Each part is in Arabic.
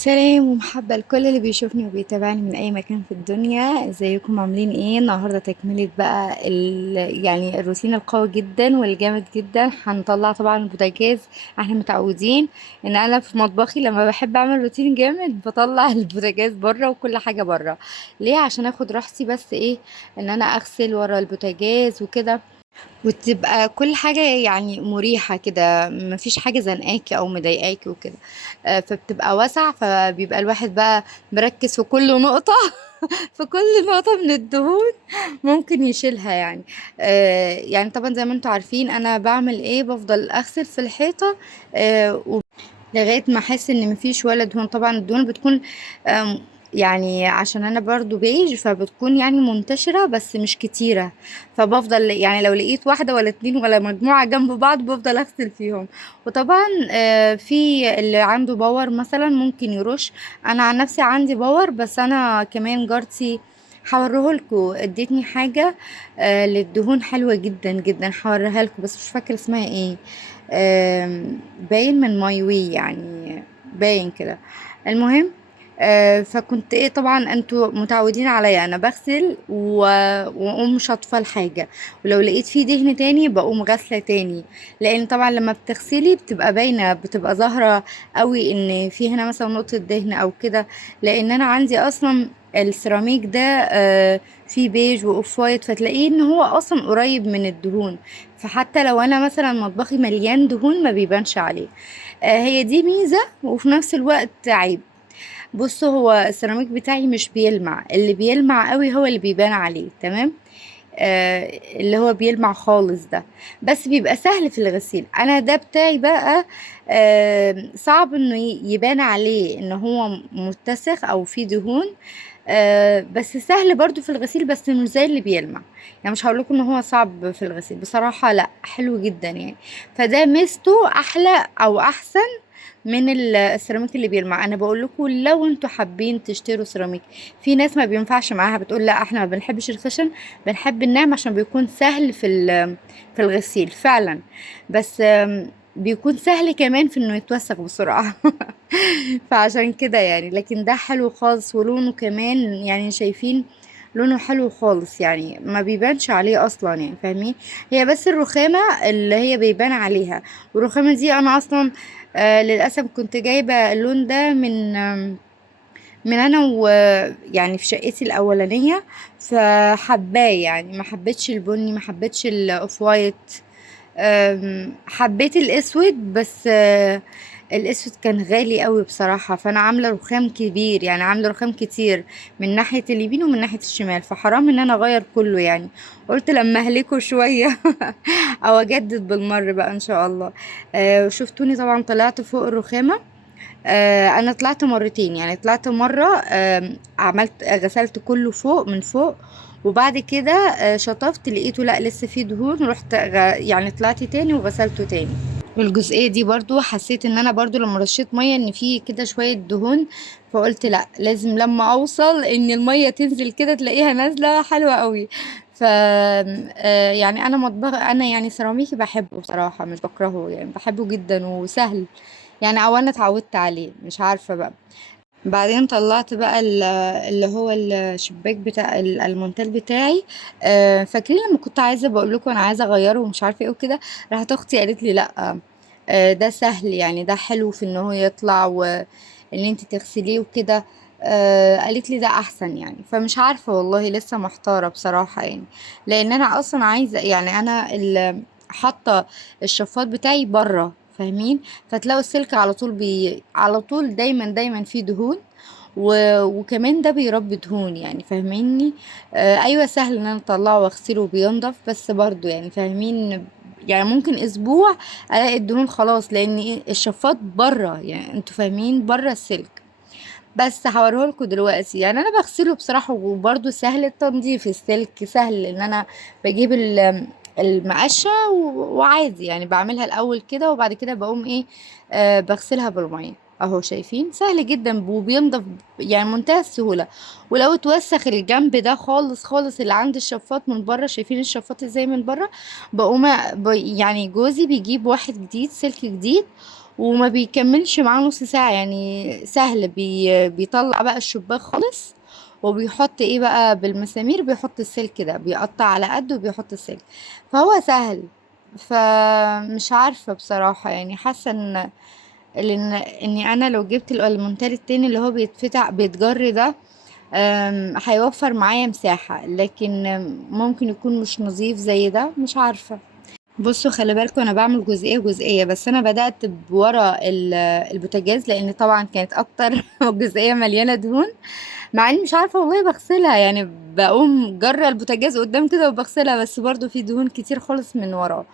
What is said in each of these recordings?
سلام ومحبة لكل اللي بيشوفني وبيتابعني من أي مكان في الدنيا. ازيكم عاملين ايه؟ النهاردة تكملة بقى يعني الروتين القوي جدا والجامد جدا. هنطلع طبعا البوتاجاز. احنا متعودين ان انا في مطبخي لما بحب اعمل روتين جامد بطلع البوتاجاز بره وكل حاجة بره. ليه؟ عشان اخد راحتي، بس ايه، ان انا اغسل ورا البوتاجاز وكده، وتبقى كل حاجة يعني مريحة كده، مفيش حاجة زنقاكي أو مضايقاكي وكده. فبتبقى واسع، فبيبقى الواحد بقى مركز في كل نقطة في كل نقطة من الدهون ممكن يشيلها يعني. يعني طبعا زي ما انتوا عارفين أنا بعمل ايه، بفضل أغسل في الحيطة لغاية ما احس ان مفيش ولا دهون. طبعا الدهون بتكون آم، يعني عشان انا برضو بيج، فبتكون يعني منتشرة بس مش كتيرة. فبفضل يعني لو لقيت واحدة ولا اتنين ولا مجموعة جنب بعض بفضل اغسل فيهم. وطبعا في اللي عنده باور مثلا ممكن يرش. انا عن نفسي عندي باور، بس انا كمان جارتي هوريهولكوا ادتني حاجة للدهون حلوة جدا جدا، هوريها لكم بس مش فاكرة اسمها ايه. باين من ماي وي يعني، باين كده. المهم، فكنت ايه، طبعا انتوا متعودين عليا انا بغسل واقوم شاطفه الحاجه، ولو لقيت فيه دهن تاني بقوم غاسله تاني. لان طبعا لما بتغسلي بتبقى باينه، بتبقى ظاهره قوي ان في هنا مثلا نقطه دهن او كده. لان انا عندي اصلا السيراميك ده فيه بيج واوف وايت، فتلاقيه ان هو اصلا قريب من الدهون. فحتى لو انا مثلا مطبخي مليان دهون ما بيبانش عليه. هي دي ميزة وفي نفس الوقت عيب. بص، هو السيراميك بتاعي مش بيلمع، اللي بيلمع قوي هو اللي بيبان عليه، تمام. اللي هو بيلمع خالص ده، بس بيبقى سهل في الغسيل. انا ده بتاعي بقى صعب انه يبان عليه ان هو متسخ او فيه دهون. بس سهل برضو في الغسيل، بس مش زي اللي بيلمع. يعني مش هقولكم ان هو صعب في الغسيل، بصراحة لا، حلو جدا يعني. فده ميزته احلى او احسن من السيراميك اللي بيلمع. انا بقول لكم لو انتوا حابين تشتروا سيراميك، في ناس ما بينفعش معاها، بتقول لا احنا ما بنحبش الخشن، بنحب الناعم عشان بيكون سهل في الغسيل فعلا. بس بيكون سهل كمان في انه يتوسخ بسرعة فعشان كده يعني، لكن ده حلو خالص ولونه كمان يعني شايفين، لونه حلو خالص يعني ما بيبانش عليه اصلا يعني، فاهمين؟ هي بس الرخامة اللي هي بيبان عليها، والرخامة دي انا اصلا للاسف كنت جايبة اللون ده من انا يعني في شقتي الاولانية، فحباه يعني، ما حبيتش البني، ما حبيتش الاوف وايت. حبيت الاسود، بس الاسود كان غالي قوي بصراحة. فانا عاملة رخام كبير، يعني عاملة رخام كتير من ناحية اليمين ومن ناحية الشمال، فحرام ان انا اغير كله يعني. قلت لما اهلكه شوية او اجدد بالمر بقى ان شاء الله. شفتوني طبعا طلعت فوق الرخامة. انا طلعت مرتين، يعني طلعت مرة عملت غسلت كله فوق من فوق، وبعد كده شطفت لقيته لا لسه فيه دهون، رحت يعني طلعت تاني وغسلته تاني. والجزئية دي برضو حسيت ان انا برضو لما رشيت مية ان فيه كده شوية دهون، فقلت لا لازم لما اوصل ان المية تنزل كده تلاقيها نازلة حلوة قوي. ف يعني انا مطبخ، انا يعني سيراميكي بحبه بصراحة، مش بكرهه يعني، بحبه جدا وسهل يعني، او انا اتعودت عليه مش عارفة بقى. بعدين طلعت بقى اللي هو الشباك بتاع المونتال بتاعي. فاكرين لما كنت عايزه بقول لكم انا عايزه اغيره ومش عارفه ايه وكده، راحت اختي قالت لي لا، ده سهل يعني، ده حلو في ان هو يطلع وان انت تغسليه وكده. قالت لي ده احسن يعني. فمش عارفه والله، لسه محتاره بصراحه يعني. لان انا اصلا عايزه يعني، انا حاطه الشفاط بتاعي بره، فاهمين؟ فتلاقوا السلك على طول على طول دايما دايما فيه دهون. وكمان ده بيربي دهون يعني، فاهميني؟ ايوه سهل ان انا اطلعه واغسله وبينضف، بس برضو يعني فاهمين، يعني ممكن اسبوع الاقي الدهون خلاص، لان ايه، الشفاط بره يعني، انتوا فاهمين، بره السلك. بس هوريهولكوا دلوقتي يعني، انا بغسله بصراحة، وبرضو سهل التنظيف، السلك سهل ان انا بجيب المقشة وعادي يعني بعملها الاول كده، وبعد كده بقوم ايه، بغسلها بالمية. اهو شايفين سهل جدا وبينضف يعني منتهى السهولة. ولو اتوسخ الجنب ده خالص خالص اللي عند الشفاط من بره، شايفين الشفاط ازاي من بره، بقوم يعني جوزي بيجيب واحد جديد، سلك جديد، وما بيكملش معاه نص ساعة، يعني سهل. بيطلع بقى الشباك خالص، وبيحط ايه بقى بالمسامير، بيحط السلك كده، بيقطع على قده وبيحط السلك، فهو سهل. فمش عارفة بصراحة، يعني حاسة اني انا لو جبت الالمونتال التاني اللي هو بيتفتح بيتجر ده، هيوفر معايا مساحة، لكن ممكن يكون مش نظيف زي ده، مش عارفة. بصوا خلي بالكم، انا بعمل جزئيه جزئيه، بس انا بدات بورا البوتاجاز، لان طبعا كانت اكتر جزئيه مليانه دهون، مع اني مش عارفه والله بغسلها، يعني بقوم جرى البوتاجاز قدام كده وبغسلها، بس برضو في دهون كتير خالص من وراه.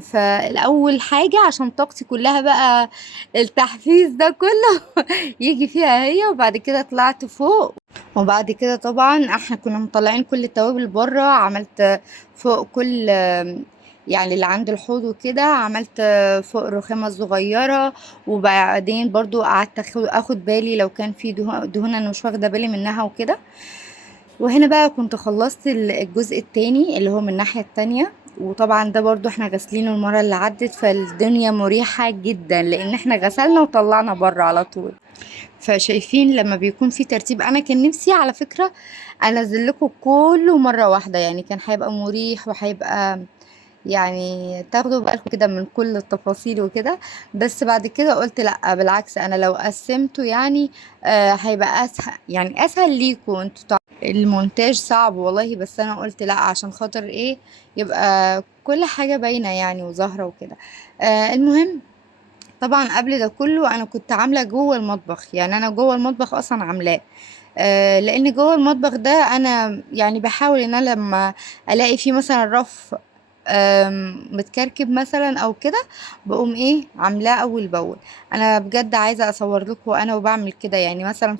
فالاول حاجه عشان طاقتي كلها بقى التحفيز ده كله يجي فيها هي، وبعد كده طلعت فوق. وبعد كده طبعا احنا كنا مطلعين كل التوابل بره، عملت فوق كل يعني اللي عند الحوض وكده، عملت فوق رخامة صغيرة. وبعدين برضو قعدت اخد بالي لو كان في دهون انا مش واخدة بالي منها وكده. وهنا بقى كنت خلصت الجزء التاني اللي هو من الناحية التانية، وطبعا ده برضو احنا غاسلينه المرة اللي عدت، فالدنيا مريحة جدا لان احنا غسلنا وطلعنا بره على طول. فشايفين لما بيكون في ترتيب، انا كان نفسي على فكرة انزل لكم كله مرة واحدة، يعني كان هيبقى مريح، وهيبقى يعني تاخدوا بالكم كده من كل التفاصيل وكده. بس بعد كده قلت لا، بالعكس انا لو قسمته يعني هيبقى اسهل، يعني اسهل ليكم انتوا. المونتاج صعب والله، بس انا قلت لا عشان خاطر ايه، يبقى كل حاجة باينة يعني وظاهرة وكده. المهم، طبعا قبل ده كله انا كنت عامله جوه المطبخ، يعني انا جوه المطبخ اصلا عاملاه. لان جوه المطبخ ده انا يعني بحاول ان انا لما الاقي فيه مثلا رف متكركب مثلا او كده، بقوم ايه عاملاه اول باول. انا بجد عايزه اصور لكم انا وبعمل كده، يعني مثلا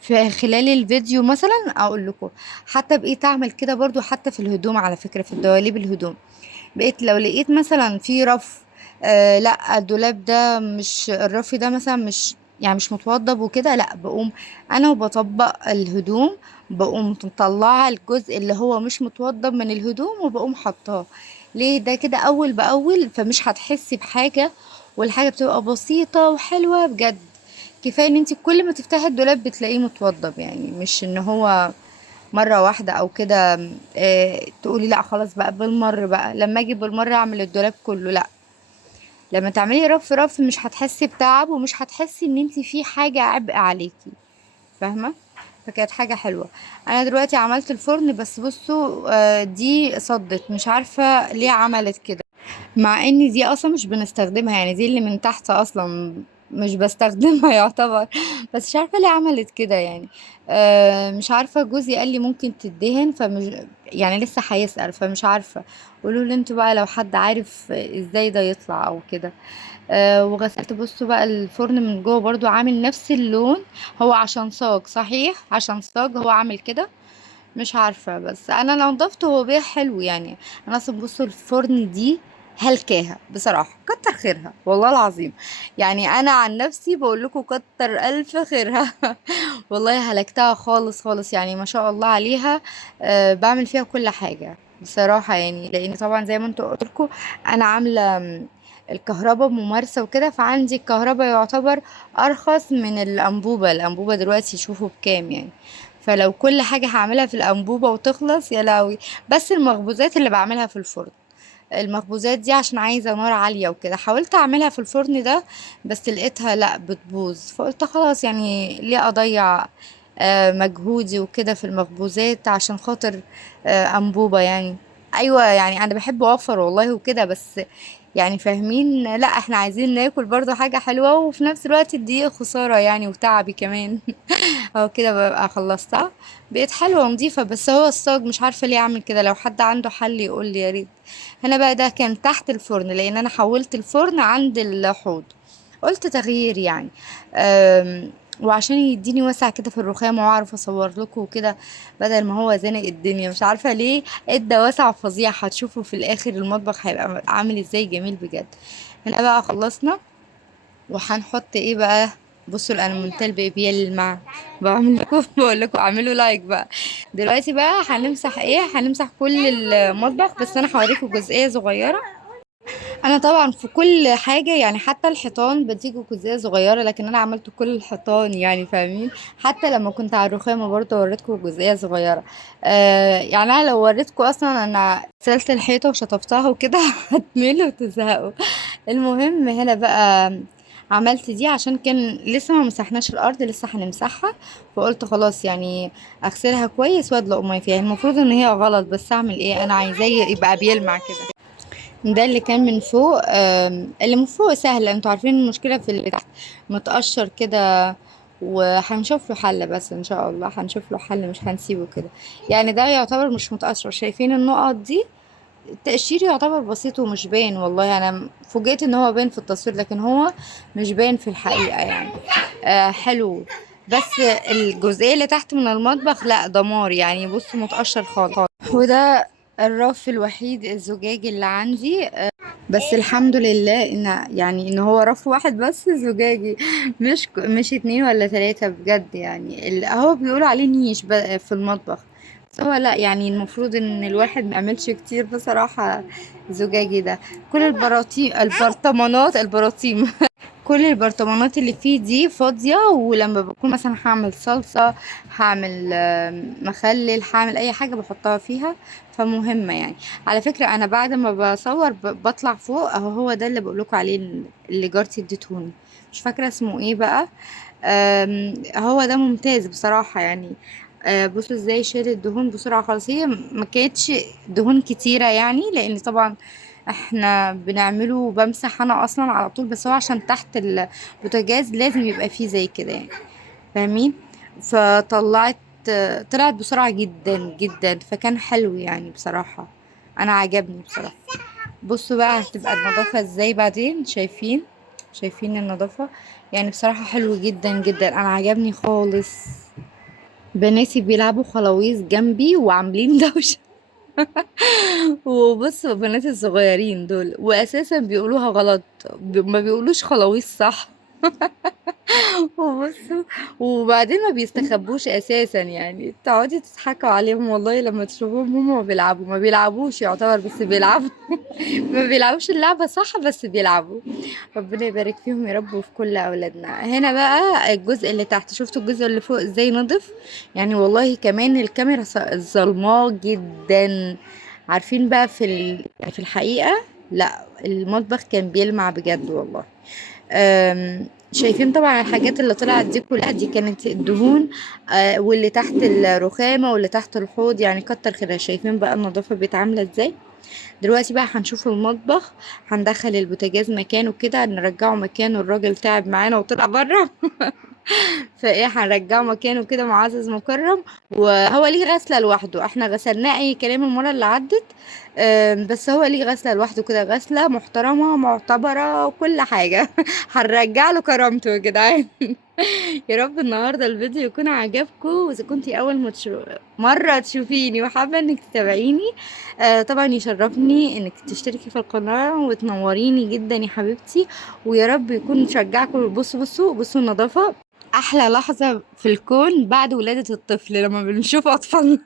في خلال الفيديو مثلا اقول لكم. حتى بقيت اعمل كده برضو، حتى في الهدوم على فكره، في الدواليب الهدوم بقيت لو لقيت مثلا في رف، لا الدولاب ده مش الرف ده مثلا مش يعني مش متوضب وكده، لا بقوم انا وبطبق الهدوم، بقوم مطلعه الجزء اللي هو مش متوضب من الهدوم وبقوم حطاه. ليه ده كده اول باول، فمش هتحسي بحاجه، والحاجه بتبقى بسيطه وحلوه بجد. كفايه ان انت كل ما تفتحي الدولاب بتلاقيه متوضب، يعني مش ان هو مرة واحدة او كده. تقولي لا خلاص بقى بالمر، بقى لما اجي بالمرة اعمل الدولاب كله، لا. لما تعملي رف رف مش هتحسي بتعب، ومش هتحسي ان انتي في حاجة عبء عليكي، فاهمة؟ فكانت حاجة حلوة. انا دلوقتي عملت الفرن، بس بصوا دي صدت، مش عارفة ليه عملت كده، مع ان دي اصلا مش بنستخدمها، يعني دي اللي من تحت اصلا مش بستخدمها يعتبر. بس مش عارفه ليه عملت كده يعني. مش عارفه، جوزي قال لي ممكن تدهن، فمش يعني لسه هيسأل، فمش عارفه. قولوا لي انتوا بقى لو حد عارف ازاي ده يطلع او كده. وغسلت. بصوا بقى الفرن من جوه برضو عامل نفس اللون، هو عشان صاج، صحيح عشان صاج هو عامل كده. مش عارفة، بس انا لو نضفته هو بيه حلو يعني. انا اصلا بصوا الفرن دي هلكاها بصراحة، كتر خيرها والله العظيم. يعني انا عن نفسي بقول لكم كتر الف خيرها. والله هلكتها خالص خالص، يعني ما شاء الله عليها. بعمل فيها كل حاجة بصراحة، يعني لان طبعا زي ما انتوا قلت لكم، انا عاملة الكهرباء ممارسة وكده، فعندي الكهرباء يعتبر ارخص من الانبوبة. الانبوبة دلوقتي شوفوا بكام يعني. فلو كل حاجة هعملها في الأنبوبة وتخلص يا لهوي. بس المخبوزات اللي بعملها في الفرن، المخبوزات دي عشان عايزة نار عالية وكده، حاولت أعملها في الفرن ده، بس لقيتها لأ بتبوظ، فقلت خلاص يعني ليه أضيع مجهودي وكده في المخبوزات عشان خاطر أنبوبة يعني. أيوة يعني أنا بحب أوفر والله وكده، بس يعني فاهمين، لا احنا عايزين ناكل برضو حاجة حلوة، وفي نفس الوقت الدقيق خسارة يعني وتعبي كمان. اه كده ببقى خلصتها، بقت حلوة ونضيفة. بس هو الصاج مش عارفة ليه عامل كده، لو حد عنده حل يقول لي يا ريت. هنا بقى ده كان تحت الفرن، لان انا حولت الفرن عند الحوض، قلت تغيير يعني. وعشان يديني وسع كده في الرخام واعرف اصور لكم وكده، بدل ما هو زانق الدنيا مش عارفة ليه، ادى وسع فظيع. هتشوفوا في الاخر المطبخ هيبقى عامل ازاي جميل بجد. هنا بقى خلصنا، وهنحط ايه بقى؟ بصوا الالمونتال بقى بيلمع. بعمل لكم بقول لكم اعملوا لايك بقى. دلوقتي بقى هنمسح ايه، هنمسح كل المطبخ، بس انا هوريكم جزئيه صغيره. انا طبعا في كل حاجه يعني، حتى الحيطان بتيجي جزئيه صغيره، لكن انا عملت كل الحيطان يعني فاهمين. حتى لما كنت على الرخامه برضه وريتكم جزئيه صغيره. يعني انا لو وريتكم اصلا انا سلت الحيطه وشطفتها وكده هتملوا وتزهقوا. المهم هنا بقى عملت دي عشان كان لسه ما مسحناش الارض، لسه هنمسحها. فقلت خلاص يعني اغسلها كويس وادلق ميه فيها. المفروض ان هي غلط، بس اعمل ايه، انا عايزاه يبقى بيلمع كده. ده اللي كان من فوق. اللي من فوق سهل، انتوا عارفين المشكلة في اللي تحت متقشر كده. وهنشوف له حل، بس ان شاء الله هنشوف له حل، مش هنسيبه كده. يعني ده يعتبر مش متقشر، شايفين النقط دي؟ التقشير يعتبر بسيط ومش باين. والله انا فوجئت ان هو باين في التصوير، لكن هو مش باين في الحقيقة يعني. حلو. بس الجزئية اللي تحت من المطبخ لا دمار يعني، بص متقشر خالص. وده الرف الوحيد الزجاجي اللي عندي. بس الحمد لله ان يعني ان هو رف واحد بس زجاجي، مش اتنين ولا تلاتة بجد يعني. هو بيقولوا عليه نيش في المطبخ. بس هو لا يعني المفروض ان الواحد ما يعملش كتير بصراحة. زجاجي ده كل البراطيم كل البرطمانات اللي فيه دي فاضية. ولما بكون مثلا هعمل صلصة، هعمل مخلل، هعمل اي حاجة بحطها فيها. فمهمة يعني. على فكرة انا بعد ما بصور بطلع فوق اهو، هو ده اللي بقولكوا عليه اللي جارتي اديتهوني. مش فاكرة اسمه ايه بقى. هو ده ممتاز بصراحة يعني. بصوا ازاي شال الدهون بسرعة خالص. هي ما كانتش دهون كتيرة يعني، لان طبعا احنا بنعمله بمسح انا اصلا على طول، بس هو عشان تحت البوتاجاز لازم يبقى فيه زي كده يعني فاهمين. فطلعت طلعت بسرعة جدا جدا، فكان حلو يعني بصراحة. انا عجبني بصراحة. بصوا بقى هتبقى النظافة ازاي بعدين، شايفين النظافة. يعني بصراحة حلو جدا جدا، انا عجبني خالص. بناتي بيلعبوا خلاويص جنبي وعاملين دوشة. وبص بنات الصغيرين دول واساسا بيقولوها غلط، ما بيقولوش خلاويص صح. وبصوا وبعدين ما بيستخبوش اساسا يعني، تقعدي تضحكوا عليهم والله لما تشوفوهم هما بيلعبوا. ما بيلعبوش يعتبر بس بيلعبوا. ما بيلعبوش اللعبة صح بس بيلعبوا. ربنا يبارك فيهم يا رب وفي كل اولادنا. هنا بقى الجزء اللي تحت، شفتوا الجزء اللي فوق ازاي نضف يعني. والله كمان الكاميرا ظلماه جدا. عارفين بقى يعني في الحقيقة لا المطبخ كان بيلمع بجد والله. شايفين طبعا الحاجات اللي طلعت دي كلها دي كانت الدهون. واللي تحت الرخامة واللي تحت الحوض يعني كتر خيرها. شايفين بقى النظافة بتعاملة ازاي. دلوقتي بقى هنشوف المطبخ. هندخل البوتاجاز مكانه كده، نرجعه مكانه، الراجل تعب معانا وطلع بره. فايه هنرجعه مكانه كده معزز مكرم. وهو ليه غسله لوحده، احنا غسلناه اي كلام المره اللي عدت. بس هو ليه غسله لوحده كده، غسله محترمه معتبره وكل حاجه. هنرجع له كرامته يا جدعان. يا رب النهارده الفيديو يكون عجبكم. واذا كنتي اول مره تشوفيني وحابه انك تتابعيني، طبعا يشرفني انك تشتركي في القناه وتنوريني جدا يا حبيبتي. ويا رب يكون شجعكم. بصوا النظافه. احلى لحظة في الكون بعد ولادة الطفل لما بنشوف اطفالنا.